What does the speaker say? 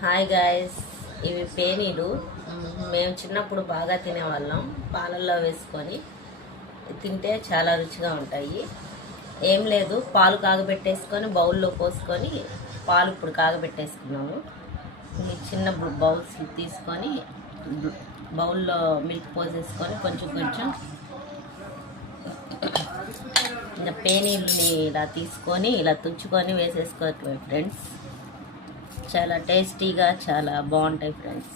Hi guys, ఇవి పేనీలు. మేము చిన్నప్పుడు బాగా తినేవాళ్ళం. పాలల్లో వేసుకొని తింటే చాలా రుచిగా ఉంటాయి. ఏం లేదు, పాలు కాగబెట్టేసుకొని బౌల్లో పోసుకొని పాలు ఇప్పుడు కాగబెట్టేసుకున్నాము. ఈ చిన్న బౌల్స్ తీసుకొని బౌల్లో మిల్క్ పోసేసుకొని కొంచెం కొంచెం ఇంకా పేనీల్ని ఇలా తీసుకొని ఇలా తుంచుకొని వేసేసుకోవటమే ఫ్రెండ్స్. చాలా టేస్టీగా చాలా బాగుంటాయి ఫ్రెండ్స్.